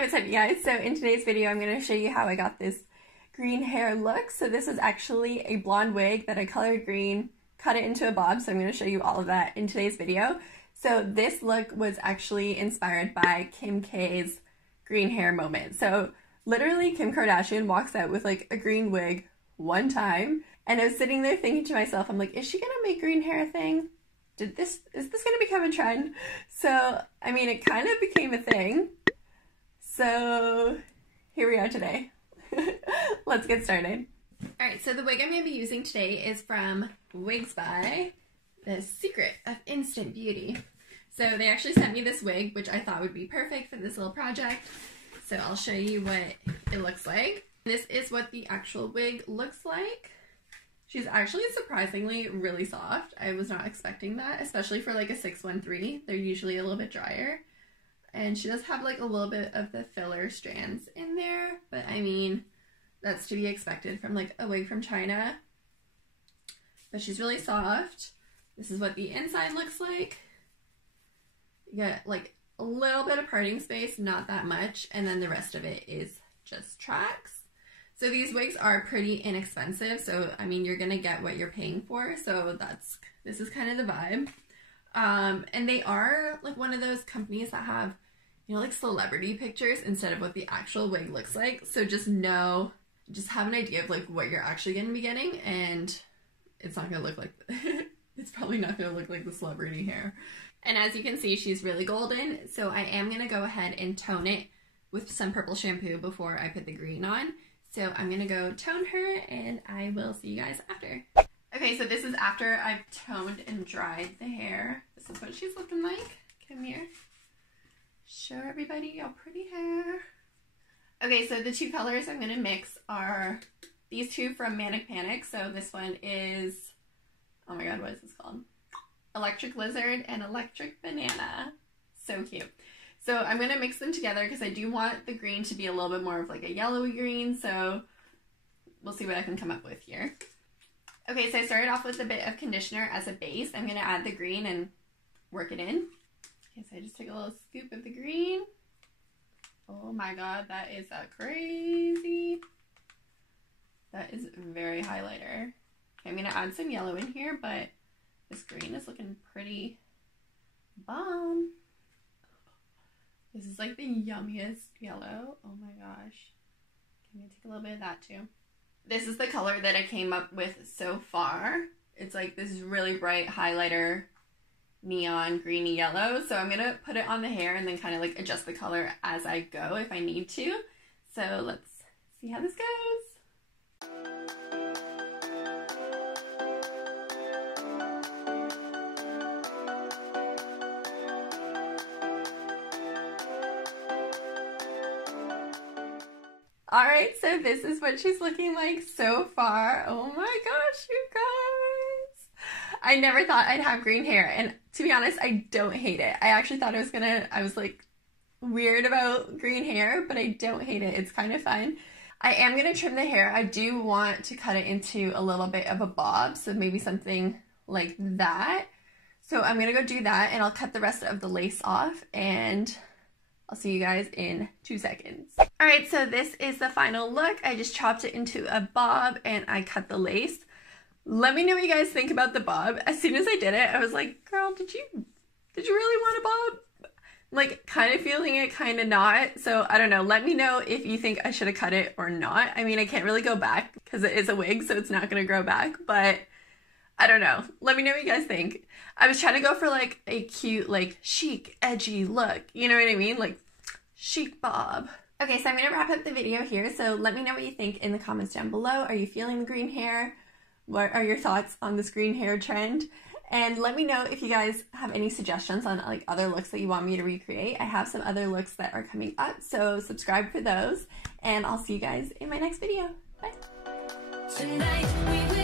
Hey, what's up you guys? So in today's video I'm going to show you how I got this green hair look. So this is actually a blonde wig that I colored green, cut it into a bob, so I'm going to show you all of that in today's video. So this look was actually inspired by Kim K's green hair moment. So literally Kim Kardashian walks out with like a green wig one time, and I was sitting there thinking to myself, I'm like, is she going to make green hair a thing? Is this going to become a trend? So, I mean, it kind of became a thing. So here we are today. Let's get started. Alright, so the wig I'm going to be using today is from Wigs By, The Secret of Instant Beauty. So they actually sent me this wig, which I thought would be perfect for this little project. So I'll show you what it looks like. This is what the actual wig looks like. She's actually surprisingly really soft. I was not expecting that, especially for like a 613. They're usually a little bit drier. And she does have like a little bit of the filler strands in there, but I mean, that's to be expected from like a wig from China. But she's really soft. This is what the inside looks like. You get like a little bit of parting space, not that much, and then the rest of it is just tracks. So these wigs are pretty inexpensive, so I mean, you're gonna get what you're paying for, so this is kind of the vibe. And they are like one of those companies that have, you know, like celebrity pictures instead of what the actual wig looks like. So just have an idea of like what you're actually going to be getting, and it's not going to look like, it's probably not going to look like the celebrity hair. And as you can see, she's really golden. So I am going to go ahead and tone it with some purple shampoo before I put the green on. So I'm going to go tone her and I will see you guys after. Okay, so this is after I've toned and dried the hair. This is what she's looking like. Come here. Show everybody your pretty hair. Okay, so the two colors I'm going to mix are these two from Manic Panic. So this one is, oh my god, what is this called? Electric Lizard and Electric Banana. So cute. So I'm going to mix them together because I do want the green to be a little bit more of like a yellowy green. So we'll see what I can come up with here. Okay, so I started off with a bit of conditioner as a base. I'm going to add the green and work it in. Okay, so I just took a little scoop of the green. Oh my god, that is crazy. That is very highlighter. Okay, I'm going to add some yellow in here, but this green is looking pretty bomb. This is like the yummiest yellow. Oh my gosh. I'm going to take a little bit of that too. This is the color that I came up with so far. It's like this really bright highlighter neon greeny yellow. So I'm going to put it on the hair and then kind of like adjust the color as I go if I need to. So let's see how this goes. Alright, so this is what she's looking like so far. Oh my gosh, you guys. I never thought I'd have green hair, and to be honest, I don't hate it. I actually thought I was like weird about green hair, but I don't hate it. It's kind of fun. I am going to trim the hair. I do want to cut it into a little bit of a bob, so maybe something like that. So I'm going to go do that, and I'll cut the rest of the lace off, and I'll see you guys in 2 seconds. Alright, so this is the final look. I just chopped it into a bob and I cut the lace. Let me know what you guys think about the bob. As soon as I did it, I was like, girl, did you really want a bob? Like, kind of feeling it, kind of not. So, I don't know. Let me know if you think I should have cut it or not. I mean, I can't really go back because it is a wig, so it's not going to grow back. But, I don't know. Let me know what you guys think. I was trying to go for like a cute, like chic, edgy look. You know what I mean? Like chic bob. Okay, so I'm going to wrap up the video here. So let me know what you think in the comments down below. Are you feeling the green hair? What are your thoughts on this green hair trend? And let me know if you guys have any suggestions on like other looks that you want me to recreate. I have some other looks that are coming up, so subscribe for those. And I'll see you guys in my next video. Bye. Tonight we will